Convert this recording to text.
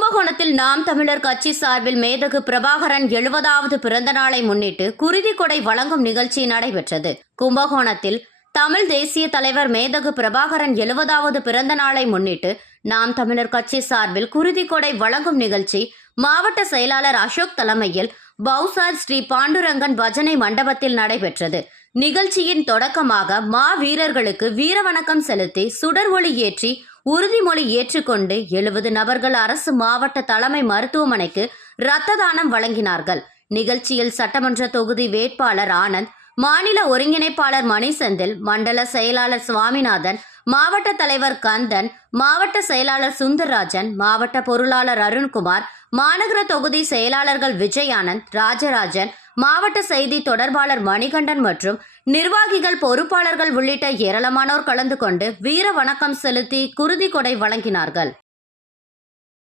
கும்பகோணத்தில் நாம் தமிழர் கட்சி சார்பில் மேதகு பிரபாகரன் எழுபதாவது பிறந்த நாளை முன்னிட்டு குருதி கொடை வழங்கும் நிகழ்ச்சி நடைபெற்றது. கும்பகோணத்தில் தமிழ் தேசிய தலைவர் மேதகு பிரபாகரன் எழுபதாவது பிறந்த நாளை முன்னிட்டு நாம் தமிழர் கட்சி சார்பில் குருதி கொடை வழங்கும் நிகழ்ச்சி மாவட்ட செயலாளர் அசோக் தலைமையில் பௌசார் ஸ்ரீ பாண்டுரங்கன் பஜனை மண்டபத்தில் நடைபெற்றது. நிகழ்ச்சியின் தொடக்கமாக மா வீரர்களுக்கு வீரவணக்கம் செலுத்தி சுடர் ஒளி ஏற்றி உறுதிமொழி ஏற்றுக்கொண்டு எழுபது நபர்கள் அரசு மாவட்ட தலைமை மருத்துவமனைக்கு இரத்த தானம் வழங்கினார்கள். நிகழ்ச்சியில் சட்டமன்ற தொகுதி வேட்பாளர் ஆனந்த் மாநில ஒருங்கிணைப்பாளர் மணிசெந்தில் மண்டல செயலாளர் சுவாமிநாதன் மாவட்ட தலைவர் கந்தன் மாவட்ட செயலாளர் சுந்தர்ராஜன் மாவட்ட பொருளாளர் அருண்குமார் மாநகர தொகுதி செயலாளர்கள் விஜயானந்த் ராஜராஜன் மாவட்ட செய்தி தொடர்பாளர் மணிகண்டன் மற்றும் நிர்வாகிகள் பொறுப்பாளர்கள் உள்ளிட்ட ஏராளமானோர் கலந்து கொண்டு வீர வணக்கம் செலுத்தி குருதி கொடை வழங்கினார்கள்.